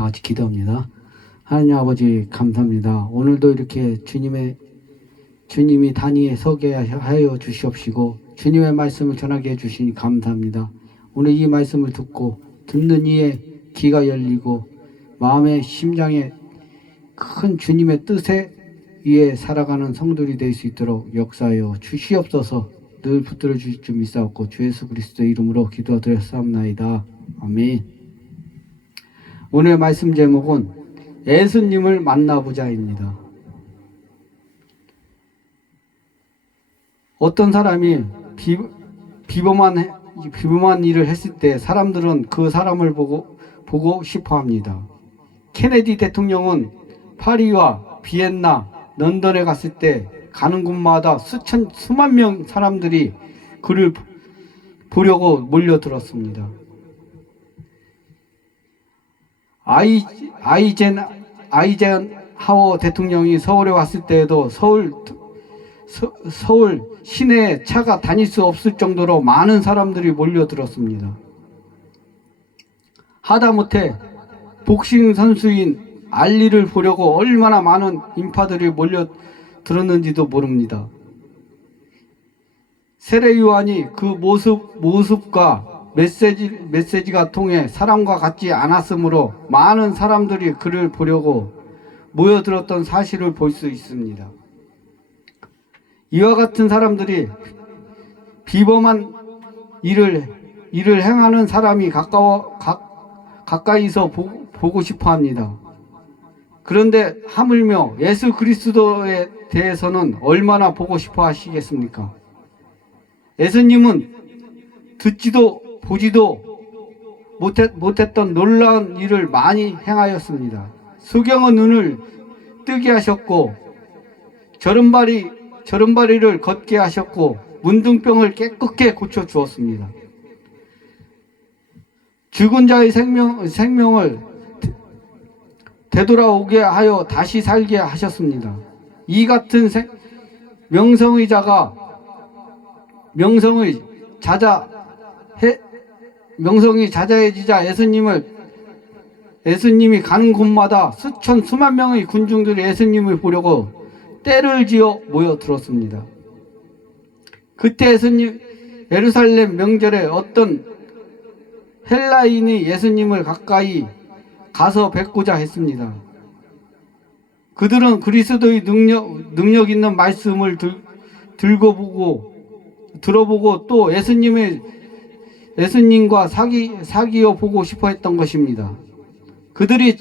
다 같이 기도합니다. 하나님 아버지 감사합니다. 오늘도 이렇게 주님이 단위에 서게 하여 주시옵시고 주님의 말씀을 전하게 해주시니 감사합니다. 오늘 이 말씀을 듣고 듣는 이의 귀가 열리고 마음의 심장에 큰 주님의 뜻에 위에 살아가는 성도들이 될 수 있도록 역사하여 주시옵소서. 늘 붙들어 주실 줄 믿사옵고 주 예수 그리스도의 이름으로 기도드렸사옵나이다. 아멘. 오늘 말씀 제목은 예수님을 만나보자입니다. 어떤 사람이 비범한 일을 했을 때 사람들은 그 사람을 보고 싶어 합니다. 케네디 대통령은 파리와 비엔나, 런던에 갔을 때 가는 곳마다 수만 명 사람들이 그를 보려고 몰려들었습니다. 아이젠하워 대통령이 서울에 왔을 때에도 서울 시내에 차가 다닐 수 없을 정도로 많은 사람들이 몰려들었습니다. 하다못해 복싱 선수인 알리를 보려고 얼마나 많은 인파들이 몰려들었는지도 모릅니다. 세례 요한이 그 모습과 메시지가 통해 사람과 같지 않았으므로 많은 사람들이 그를 보려고 모여들었던 사실을 볼 수 있습니다. 이와 같은 사람들이 비범한 일을 행하는 사람이 가까이서 보고 싶어 합니다. 그런데 하물며 예수 그리스도에 대해서는 얼마나 보고 싶어 하시겠습니까? 예수님은 듣지도 보지도 못했던 놀라운 일을 많이 행하였습니다. 수경의 눈을 뜨게 하셨고 저른바리를 걷게 하셨고 문둥병을 깨끗게 고쳐주었습니다. 죽은 자의 생명을 되돌아오게 하여 다시 살게 하셨습니다. 이 같은 명성의 자자해지자 예수님이 가는 곳마다 수만 명의 군중들이 예수님을 보려고 떼를 지어 모여들었습니다. 그때 예루살렘 명절에 어떤 헬라인이 예수님을 가까이 가서 뵙고자 했습니다. 그들은 그리스도의 능력 있는 말씀을 들어보고 또 예수님과 사귀어 보고 싶어 했던 것입니다. 그들이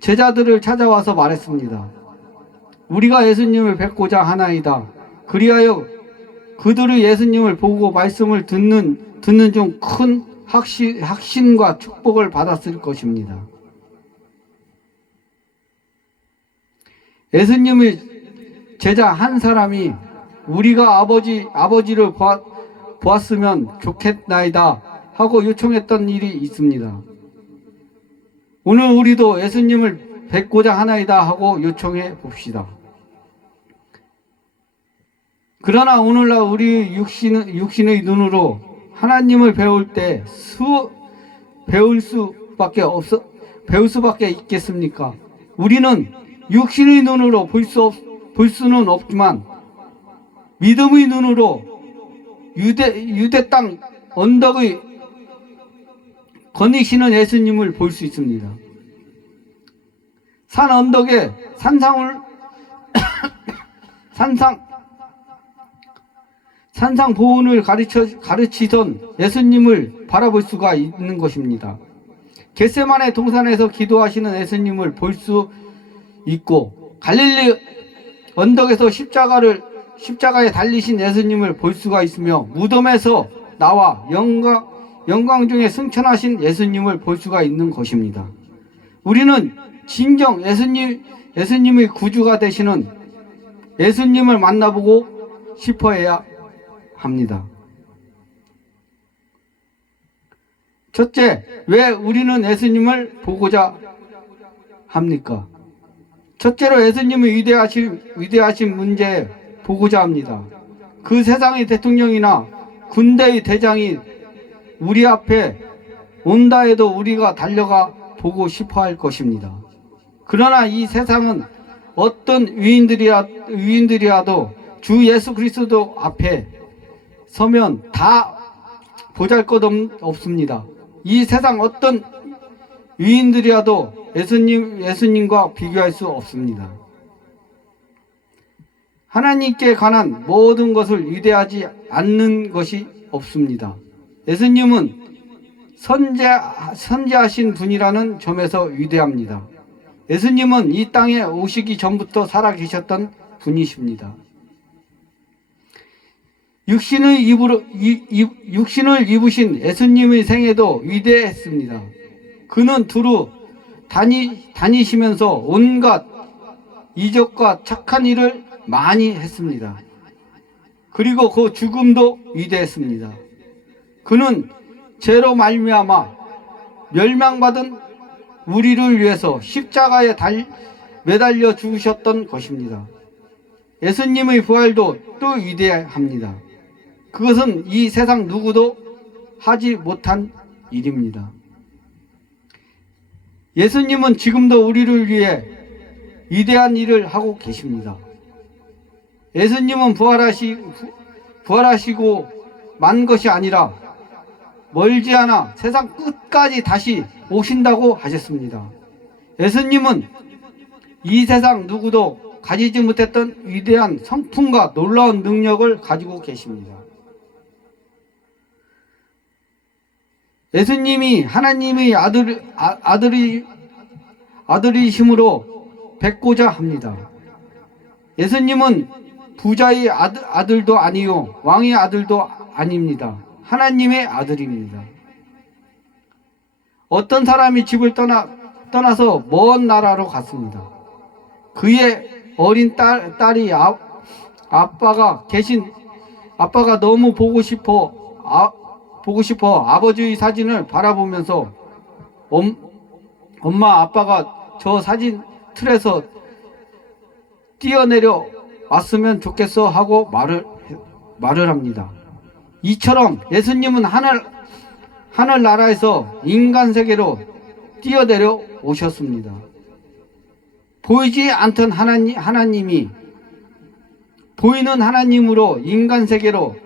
제자들을 찾아와서 말했습니다. 우리가 예수님을 뵙고자 하나이다. 그리하여 그들의 예수님을 보고 말씀을 듣는 중 큰 확신과 축복을 받았을 것입니다. 예수님의 제자 한 사람이 우리가 아버지를 보았으면 좋겠나이다 하고 요청했던 일이 있습니다. 오늘 우리도 예수님을 뵙고자 하나이다 하고 요청해 봅시다. 그러나 오늘날 우리 육신의 눈으로 하나님을 배울 수밖에 있겠습니까? 우리는 육신의 눈으로 볼 수는 없지만 믿음의 눈으로 유대 땅 언덕의 거니시는 예수님을 볼 수 있습니다. 산 언덕에 산상 보훈을 가르치던 예수님을 바라볼 수가 있는 것입니다. 겟세마네 동산에서 기도하시는 예수님을 볼 수 있고 갈릴리 언덕에서 십자가에 달리신 예수님을 볼 수가 있으며 무덤에서 나와 영광 중에 승천하신 예수님을 볼 수가 있는 것입니다. 우리는 진정 예수님의 구주가 되시는 예수님을 만나보고 싶어해야 합니다. 첫째, 왜 우리는 예수님을 보고자 합니까? 첫째로 예수님의 위대하신 문제에 보고자 합니다. 그 세상의 대통령이나 군대의 대장이 우리 앞에 온다 해도 우리가 달려가 보고 싶어 할 것입니다. 그러나 이 세상은 어떤 위인들이라도 주 예수 그리스도 앞에 서면 다 보잘것없습니다. 이 세상 어떤 위인들이라도 예수님과 비교할 수 없습니다. 하나님께 관한 모든 것을 위대하지 않는 것이 없습니다. 예수님은 선지하신 분이라는 점에서 위대합니다. 예수님은 이 땅에 오시기 전부터 살아계셨던 분이십니다. 육신을 입으신 예수님의 생애도 위대했습니다. 그는 두루 다니시면서 온갖 이적과 착한 일을 많이 했습니다. 그리고 그 죽음도 위대했습니다. 그는 죄로 말미암아 멸망받은 우리를 위해서 십자가에 매달려 죽으셨던 것입니다. 예수님의 부활도 또 위대합니다. 그것은 이 세상 누구도 하지 못한 일입니다. 예수님은 지금도 우리를 위해 위대한 일을 하고 계십니다. 예수님은 부활하시고 만 것이 아니라 멀지 않아 세상 끝까지 다시 오신다고 하셨습니다. 예수님은 이 세상 누구도 가지지 못했던 위대한 성품과 놀라운 능력을 가지고 계십니다. 예수님이 하나님의 아들이심으로 뵙고자 합니다. 예수님은 부자의 아들도 아니요 왕의 아들도 아닙니다. 하나님의 아들입니다. 어떤 사람이 집을 떠나서 먼 나라로 갔습니다. 그의 어린 딸이 아빠가 너무 보고 싶어 아버지의 사진을 바라보면서 엄마 아빠가 저 사진 틀에서 뛰어내려 왔으면 좋겠어 하고 말을 합니다. 이처럼 예수님은 하늘나라에서 인간 세계로 뛰어내려 오셨습니다. 보이지 않던 하나님이 보이는 하나님으로 인간 세계로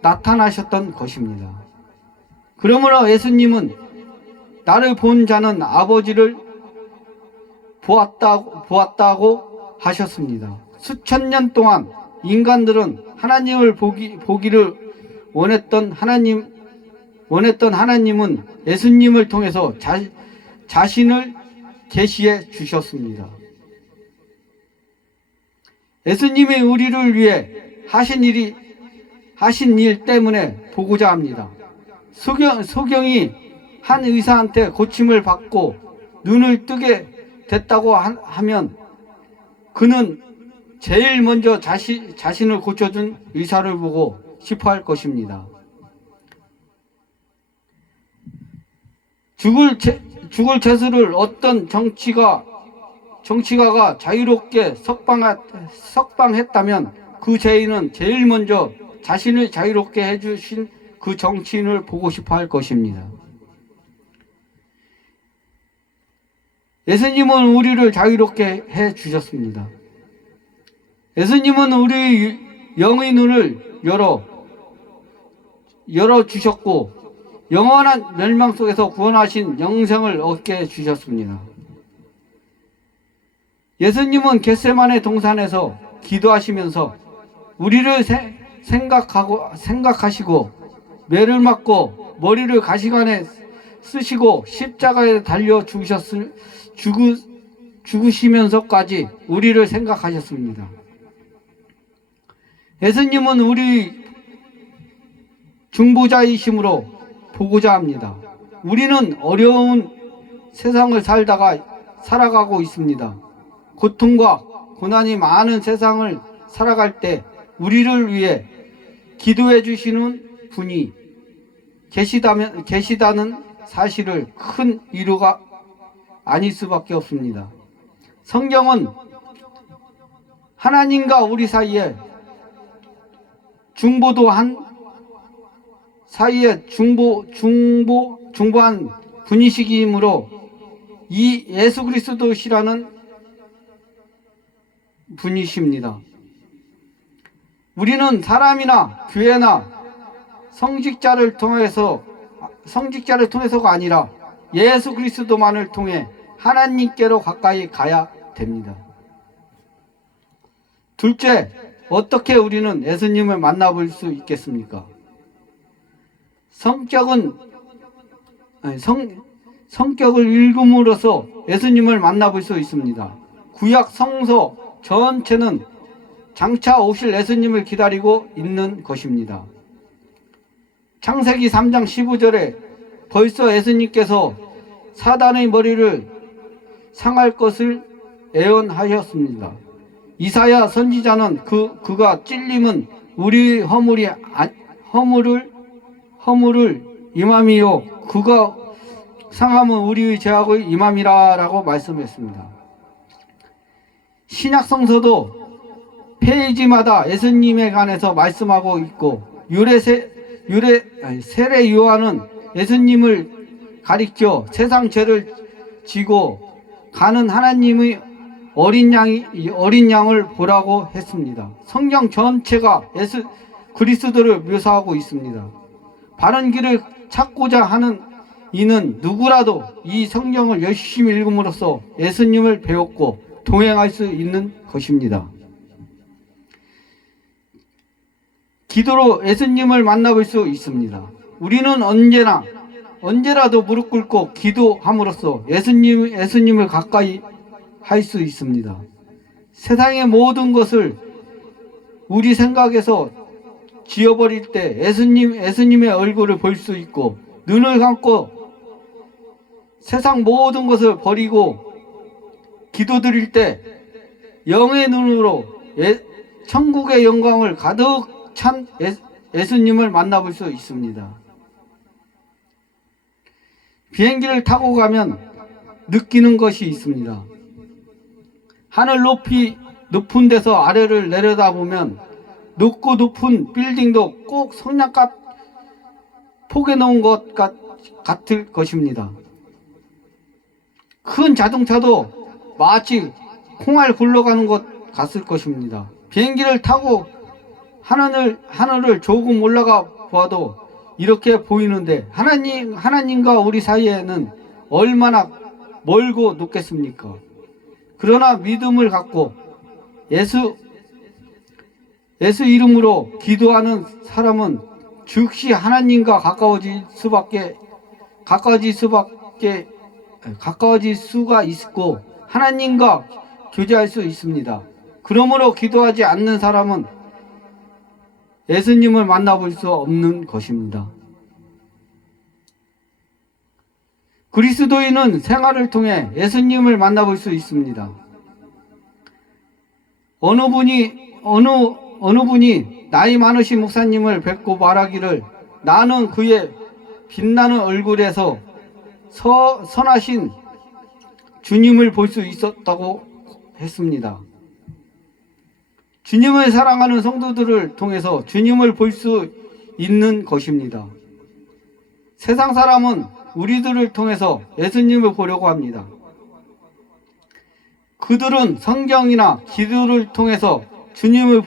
나타나셨던 것입니다. 그러므로 예수님은 나를 본 자는 아버지를 보았다고 하셨습니다. 수천 년 동안 인간들은 하나님을 보기를 원했던 하나님은 예수님을 통해서 자신을 계시해 주셨습니다. 예수님이 우리를 위해 하신 일 때문에 보고자 합니다. 소경이 한 의사한테 고침을 받고 눈을 뜨게 됐다고 하면 그는 제일 먼저 자신을 고쳐준 의사를 보고 싶어 할 것입니다. 죽을 죄수를 어떤 정치가가 자유롭게 석방했다면 그 죄인은 제일 먼저 자신을 자유롭게 해주신 그 정치인을 보고 싶어 할 것입니다. 예수님은 우리를 자유롭게 해 주셨습니다. 예수님은 우리 영의 눈을 열어 주셨고 영원한 멸망 속에서 구원하신 영생을 얻게 해 주셨습니다. 예수님은 겟세마네 동산에서 기도하시면서 우리를 생각하시고 매를 맞고 머리를 가시관에 쓰시고 십자가에 달려 죽으시면서까지 우리를 생각하셨습니다. 예수님은 우리 중보자이심으로 보고자 합니다. 우리는 어려운 세상을 살아가고 있습니다. 고통과 고난이 많은 세상을 살아갈 때 우리를 위해 기도해 주시는 분이 계시다는 사실을 큰 위로가 아닐 수밖에 없습니다. 성경은 하나님과 우리 사이에 중보한 분이시기이므로 이 예수 그리스도시라는 분이십니다. 우리는 사람이나 교회나 성직자를 통해서가 아니라 예수 그리스도만을 통해 하나님께로 가까이 가야 됩니다. 둘째, 어떻게 우리는 예수님을 만나볼 수 있겠습니까? 성격을 읽음으로써 예수님을 만나볼 수 있습니다. 구약 성서 전체는 장차 오실 예수님을 기다리고 있는 것입니다. 창세기 3장 15절에 벌써 예수님께서 사단의 머리를 상할 것을 예언하셨습니다. 이사야 선지자는 그가 찔림은 우리 허물을 임함이요 그가 상함은 우리의 죄악의 임함이라라고 말씀했습니다. 신약 성서도 페이지마다 예수님에 관해서 말씀하고 있고 세례 요한은 예수님을 가리켜 세상 죄를 지고 가는 하나님의 어린 양을 보라고 했습니다. 성경 전체가 예수 그리스도를 묘사하고 있습니다. 바른 길을 찾고자 하는 이는 누구라도 이 성경을 열심히 읽음으로써 예수님을 배웠고 동행할 수 있는 것입니다. 기도로 예수님을 만나볼 수 있습니다. 우리는 언제라도 무릎 꿇고 기도함으로써 예수님을 가까이 할 수 있습니다. 세상의 모든 것을 우리 생각에서 지워버릴 때 예수님의 얼굴을 볼 수 있고, 눈을 감고 세상 모든 것을 버리고 기도드릴 때 영의 눈으로 천국의 영광을 가득 찬 예수님을 만나볼 수 있습니다. 비행기를 타고 가면 느끼는 것이 있습니다. 하늘 높은 데서 아래를 내려다보면 높고 높은 빌딩도 꼭 성냥갑 포개놓은 것 같을 것입니다. 큰 자동차도 마치 콩알 굴러가는 것 같을 것입니다. 비행기를 타고 하늘을 조금 올라가 보아도 이렇게 보이는데 하나님과 우리 사이에는 얼마나 멀고 높겠습니까? 그러나 믿음을 갖고 예수 이름으로 기도하는 사람은 즉시 하나님과 가까워질 수가 있고 하나님과 교제할 수 있습니다. 그러므로 기도하지 않는 사람은 예수님을 만나볼 수 없는 것입니다. 그리스도인은 생활을 통해 예수님을 만나볼 수 있습니다. 어느 분이 나이 많으신 목사님을 뵙고 말하기를 나는 그의 빛나는 얼굴에서 선하신 주님을 볼 수 있었다고 했습니다. 주님을 사랑하는 성도들을 통해서 주님을 볼 수 있는 것입니다. 세상 사람은 우리들을 통해서 예수님을 보려고 합니다. 그들은 성경이나 기도를 통해서 주님을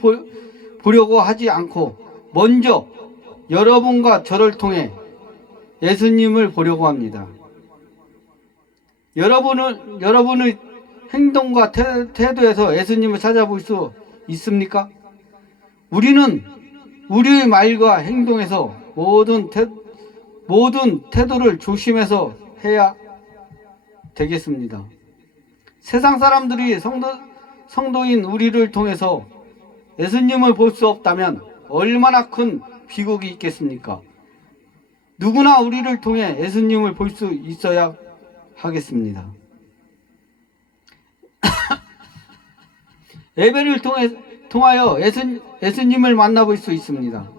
보려고 하지 않고 먼저 여러분과 저를 통해 예수님을 보려고 합니다. 여러분의 행동과 태도에서 예수님을 찾아볼 수 있습니까? 우리는 우리의 말과 행동에서 모든 태도를 조심해서 해야 되겠습니다. 세상 사람들이 성도인 우리를 통해서 예수님을 볼 수 없다면 얼마나 큰 비극이 있겠습니까? 누구나 우리를 통해 예수님을 볼 수 있어야 하겠습니다. 예배를 통하여 예수님을 만나볼 수 있습니다.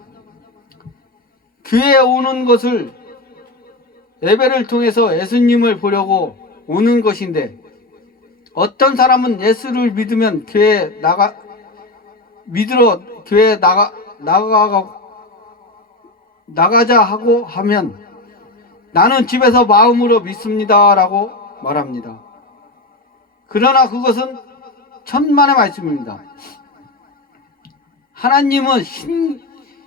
교회에 오는 것을 예배를 통해서 예수님을 보려고 오는 것인데 어떤 사람은 예수를 믿으면 교회에 나가자 하고 하면 나는 집에서 마음으로 믿습니다 라고 말합니다. 그러나 그것은 천만의 말씀입니다. 하나님은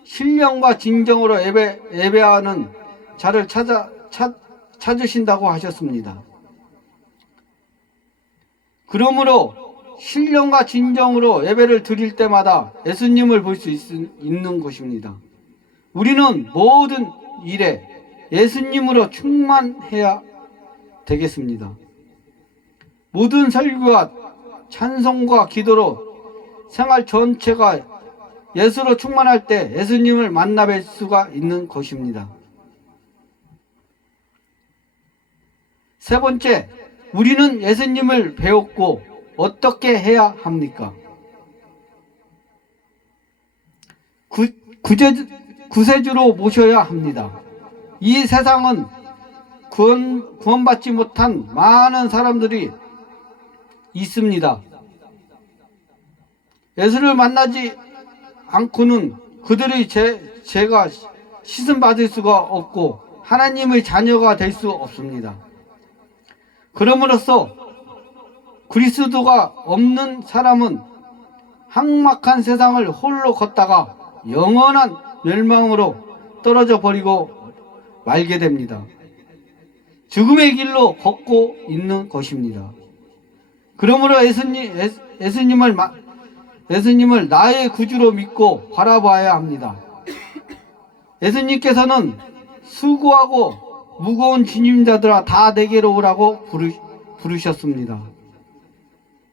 신령과 진정으로 예배하는 자를 찾으신다고 하셨습니다. 그러므로 신령과 진정으로 예배를 드릴 때마다 예수님을 볼 수 있는 것입니다. 우리는 모든 일에 예수님으로 충만해야 되겠습니다. 모든 설교와 찬송과 기도로 생활 전체가 예수로 충만할 때 예수님을 만나 뵐 수가 있는 것입니다. 세 번째, 우리는 예수님을 배웠고 어떻게 해야 합니까? 구세주로 모셔야 합니다. 이 세상은 구원받지 못한 많은 사람들이 있습니다. 예수를 만나지 않고는 그들의 죄가 씻음받을 수가 없고 하나님의 자녀가 될 수 없습니다. 그럼으로써 그리스도가 없는 사람은 항막한 세상을 홀로 걷다가 영원한 멸망으로 떨어져 버리고 말게 됩니다. 죽음의 길로 걷고 있는 것입니다. 그러므로 예수님을 나의 구주로 믿고 바라봐야 합니다. 예수님께서는 수고하고 무거운 짐자들아 다 내게로 오라고 부르셨습니다.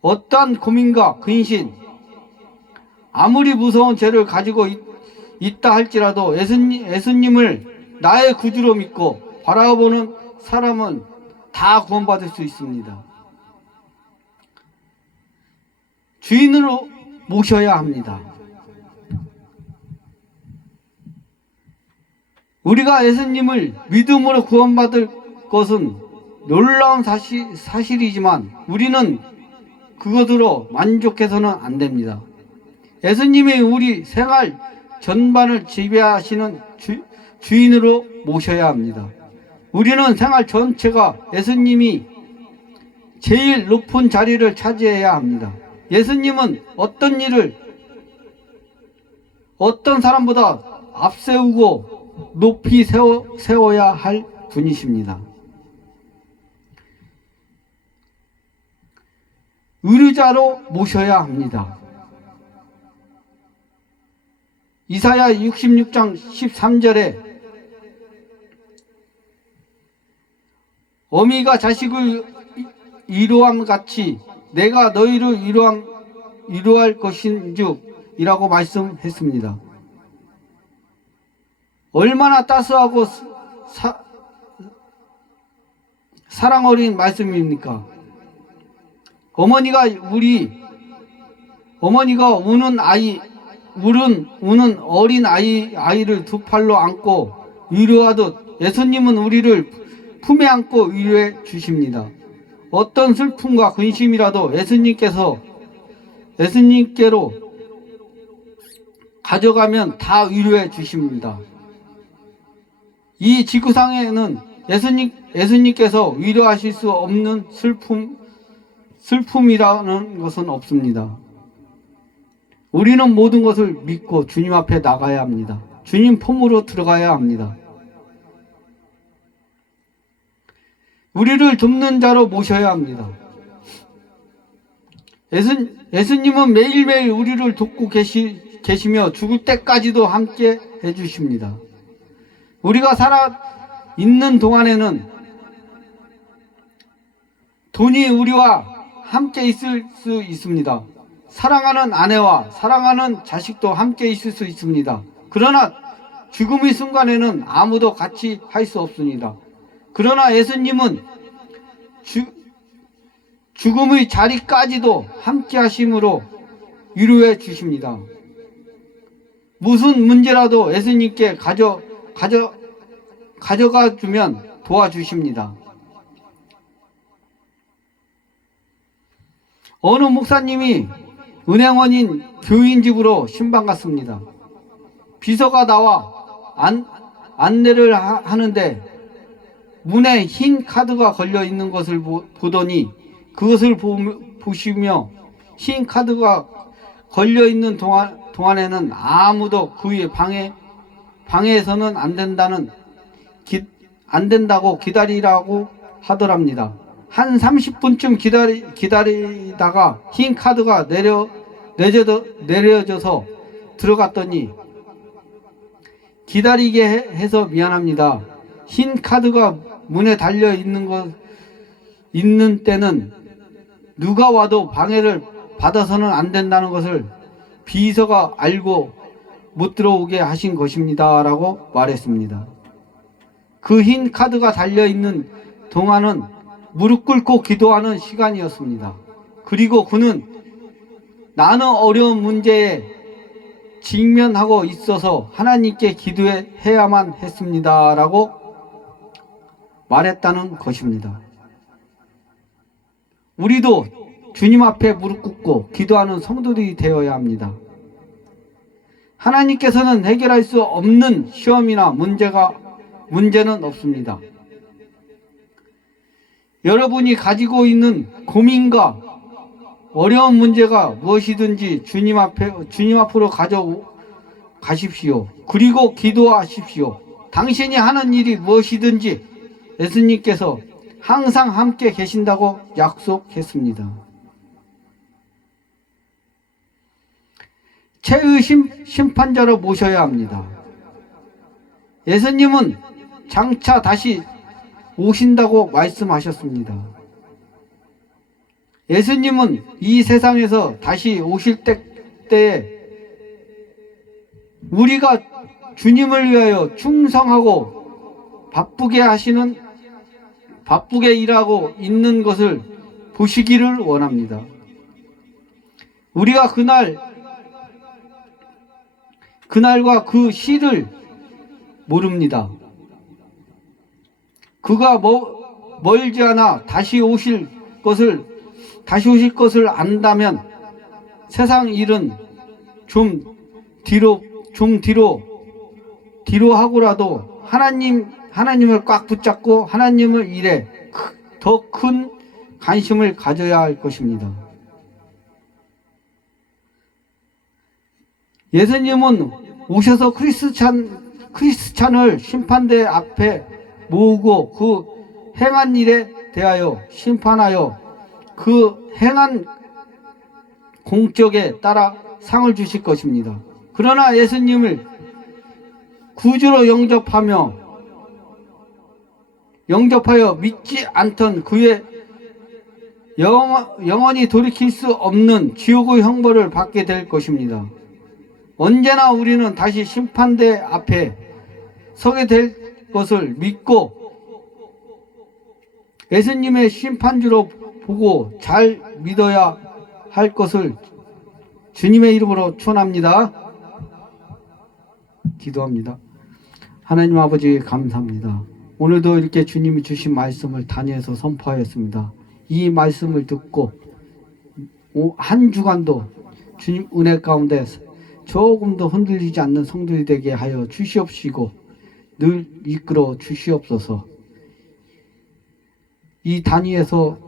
어떠한 고민과 근심, 아무리 무서운 죄를 가지고 있다 할지라도 예수님을 나의 구주로 믿고 바라보는 사람은 다 구원받을 수 있습니다. 주인으로 모셔야 합니다. 우리가 예수님을 믿음으로 구원받을 것은 놀라운 사실이지만 우리는 그것으로 만족해서는 안 됩니다. 예수님이 우리 생활 전반을 지배하시는 주인으로 모셔야 합니다. 우리는 생활 전체가 예수님이 제일 높은 자리를 차지해야 합니다. 예수님은 어떤 일을 어떤 사람보다 앞세우고 높이 세워야 할 분이십니다. 의뢰자로 모셔야 합니다. 이사야 66장 13절에 어미가 자식을 위로함 같이 내가 너희를 위로할 것인즉 이라고 말씀했습니다. 얼마나 따스하고 사랑 어린 말씀입니까? 어머니가 우는 어린 아이를 두 팔로 안고 위로하듯 예수님은 우리를 품에 안고 위로해 주십니다. 어떤 슬픔과 근심이라도 예수님께로 가져가면 다 위로해 주십니다. 이 지구상에는 예수님께서 위로하실 수 없는 슬픔이라는 것은 없습니다. 우리는 모든 것을 믿고 주님 앞에 나가야 합니다. 주님 품으로 들어가야 합니다. 우리를 돕는 자로 모셔야 합니다. 예수님은 매일매일 우리를 돕고 계시며 죽을 때까지도 함께 해주십니다. 우리가 살아 있는 동안에는 돈이 우리와 함께 있을 수 있습니다. 사랑하는 아내와 사랑하는 자식도 함께 있을 수 있습니다. 그러나 죽음의 순간에는 아무도 같이 할 수 없습니다. 그러나 예수님은 죽음의 자리까지도 함께 하심으로 위로해 주십니다. 무슨 문제라도 예수님께 가져가 주면 도와주십니다. 어느 목사님이 은행원인 교인 집으로 신방 갔습니다. 비서가 나와 안내를 하는데 문에 흰 카드가 걸려 있는 것을 보더니 그것을 보시며 흰 카드가 걸려 있는 동안에는 아무도 그의 방에서는 안 된다고 기다리라고 하더랍니다. 한 30분쯤 기다리다가 흰 카드가 내려져서 들어갔더니 기다리게 해서 미안합니다. 흰 카드가 문에 달려 있는 때는 누가 와도 방해를 받아서는 안 된다는 것을 비서가 알고 못 들어오게 하신 것입니다. 라고 말했습니다. 그 흰 카드가 달려 있는 동안은 무릎 꿇고 기도하는 시간이었습니다. 그리고 그는 나는 어려운 문제에 직면하고 있어서 하나님께 기도해야만 했습니다. 라고 말했다는 것입니다. 우리도 주님 앞에 무릎 꿇고 기도하는 성도들이 되어야 합니다. 하나님께서는 해결할 수 없는 시험이나 문제는 없습니다. 여러분이 가지고 있는 고민과 어려운 문제가 무엇이든지 주님 앞으로 가져가십시오. 그리고 기도하십시오. 당신이 하는 일이 무엇이든지 예수님께서 항상 함께 계신다고 약속했습니다. 최의 심판자로 모셔야 합니다. 예수님은 장차 다시 오신다고 말씀하셨습니다. 예수님은 이 세상에서 다시 오실 때에 우리가 주님을 위하여 충성하고 바쁘게 일하고 있는 것을 보시기를 원합니다. 우리가 그날과 그 시를 모릅니다. 그가 멀지 않아 다시 오실 것을 안다면 세상 일은 좀 뒤로 하고라도 하나님을 꽉 붙잡고 하나님의 일에 더 큰 관심을 가져야 할 것입니다. 예수님은 오셔서 크리스찬을 심판대 앞에 모으고 그 행한 일에 대하여 심판하여 그 행한 공적에 따라 상을 주실 것입니다. 그러나 예수님을 구주로 영접하여 믿지 않던 그의 영원히 돌이킬 수 없는 지옥의 형벌을 받게 될 것입니다. 언제나 우리는 다시 심판대 앞에 서게 될 것을 믿고 예수님의 심판주로 보고 잘 믿어야 할 것을 주님의 이름으로 축원합니다. 기도합니다. 하나님 아버지 감사합니다. 오늘도 이렇게 주님이 주신 말씀을 다니엘서 선포하였습니다. 이 말씀을 듣고 한 주간도 주님 은혜 가운데 조금도 흔들리지 않는 성도들이 되게 하여 주시옵시고 늘 이끌어 주시옵소서. 이 단위에서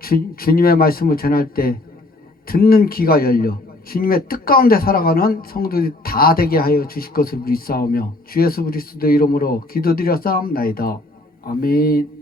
주님의 말씀을 전할 때 듣는 귀가 열려 주님의 뜻 가운데 살아가는 성도들이 다 되게 하여 주실 것을 믿사오며 주 예수 그리스도의 이름으로 기도드려 싸움나이다. 아멘.